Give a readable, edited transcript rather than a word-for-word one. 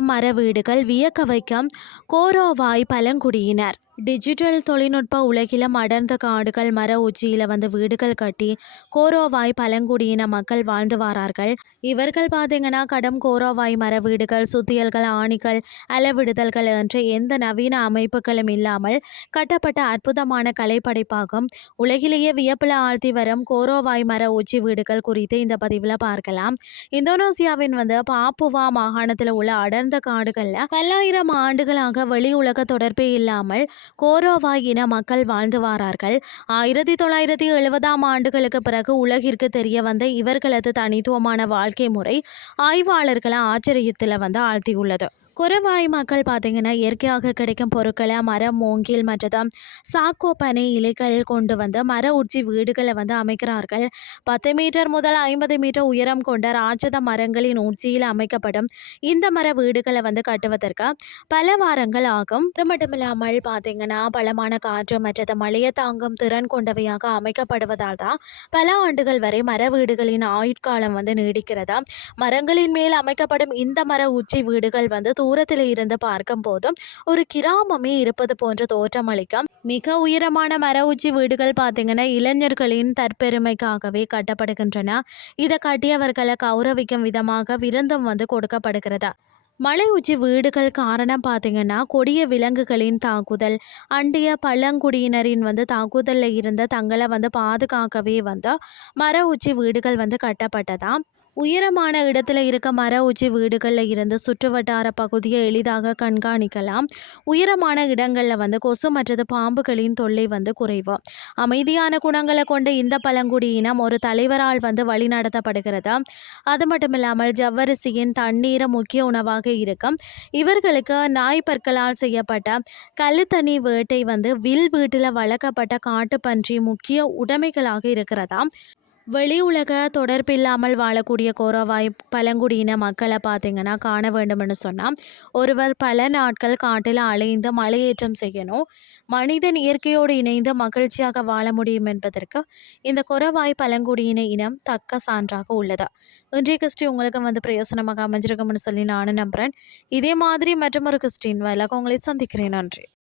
கட்டப்படும் மர வீடுகள் வியக்க வைக்கும் கோரோவாய் பழங்குடியினர். டிஜிட்டல் தொழில்நுட்ப உலகிலும் அடர்ந்த காடுகள் மர உச்சியில வீடுகள் கட்டி கோரோவாய் பழங்குடியின மக்கள் வாழ்ந்து வரார்கள். இவர்கள் பார்த்தீங்கன்னா கடும் கோரோவாய் மர வீடுகள், சுத்தியல்கள், ஆணிகள், அளவிடுதல்கள் என்ற எந்த நவீன அமைப்புகளும் இல்லாமல் கட்டப்பட்ட அற்புதமான கலைப்படைப்பாகும். உலகிலேயே வியப்பில் ஆழ்த்தி வரும் கோரோவாய் மர உச்சி வீடுகள் குறித்து இந்த பதிவில் பார்க்கலாம். இந்தோனேசியாவின் பாப்புவா மாகாணத்தில் உள்ள அடர்ந்த காடுகள்ல பல்லாயிரம் ஆண்டுகளாக வெளி உலக தொடர்பே இல்லாமல் கோரோவாய் இன மக்கள் வாழ்ந்து வரார்கள். 1970ஆம் ஆண்டுகளுக்கு பிறகு உலகிற்கு தெரிய வந்த இவர்களது தனித்துவமான வாழ்க்கை முறை ஆய்வாளர்களை ஆச்சரியத்தில் ஆழ்த்தியுள்ளது. குறவாய் மக்கள் பார்த்தீங்கன்னா இயற்கையாக கிடைக்கும் பொருட்களை மரம், மூங்கில் மற்றும் சாக்கோ பனை இலைகள் கொண்டு மர உச்சி வீடுகளை அமைக்கிறார்கள். 10 மீட்டர் முதல் 50 மீட்டர் உயரம் கொண்ட ராட்சத மரங்களின் உச்சியில் அமைக்கப்படும் இந்த மர வீடுகளை கட்டுவதற்கு பல வாரங்கள் ஆகும். இது மட்டும் இல்லாமல் பார்த்தீங்கன்னா பலமான காற்று மற்றும் மழையை தாங்கும் திறன் கொண்டவையாக அமைக்கப்படுவதால் தான் பல ஆண்டுகள் வரை மர வீடுகளின் ஆயுட்காலம் நீடிக்கிறது. மரங்களின் மேல் அமைக்கப்படும் இந்த மர உச்சி வீடுகள் தூரத்தில் இருந்து பார்க்கும் போதும் ஒரு கிராமமே இருப்பது போன்ற தோற்றம் அளிக்கும். மிக உயரமான மர உச்சி வீடுகள் பார்த்தீங்கன்னா இளைஞர்களின் தற்பெருமைக்காகவே கட்டப்படுகின்றன. இதை கட்டியவர்களை கௌரவிக்கும் விதமாக விருந்தம் கொடுக்கப்படுகிறது. மலை உச்சி வீடுகள் காரணம் பார்த்தீங்கன்னா கொடிய விலங்குகளின் தாக்குதல், அண்டிய பழங்குடியினரின் தாக்குதலில் இருந்த தங்களை பாதுகாக்கவே மர உச்சி வீடுகள் கட்டப்பட்டதாம். உயரமான இடத்துல இருக்க மர உச்சி வீடுகளில் இருந்து சுற்றுவட்டார பகுதியை எளிதாக கண்காணிக்கலாம். உயரமான இடங்களில் கொசு மற்றது பாம்புகளின் தொல்லை குறைவு. அமைதியான குணங்களை கொண்ட இந்த பழங்குடியினம் ஒரு தலைவரால் வழிநடத்தப்படுகிறது. அது மட்டும் இல்லாமல் ஜவ்வரிசியின் தண்ணீர் முக்கிய உணவாக இருக்கும். இவர்களுக்கு நாய் பற்களால் செய்யப்பட்ட கழுத்தணி வேட்டை வில் வீட்டில் வளர்க்கப்பட்ட காட்டுப்பன்றி முக்கிய உடைமைகளாக இருக்கிறதாம். வெளி உலக தொடர்பில்லாமல் வாழக்கூடிய கோரோவாய் பழங்குடியின மக்களை பார்த்தீங்கன்னா காண வேண்டும்னு சொன்னால் ஒருவர் பல நாட்கள் காட்டில் அலைந்து மலையேற்றம் செய்யணும். மனிதன் இயற்கையோடு இணைந்து மகிழ்ச்சியாக வாழ முடியும் என்பதற்கு இந்த கோரோவாய் பழங்குடியின இனம் தக்க சான்றாக உள்ளது. இன்றைய கிறிஸ்டி உங்களுக்கு பிரயோசனமாக அமைஞ்சிருக்கும்னு சொல்லி நானும் நம்புகிறேன். இதே மாதிரி மற்றொரு கிறிஸ்டின் வேலைக்கு உங்களை சந்திக்கிறேன். நன்றி.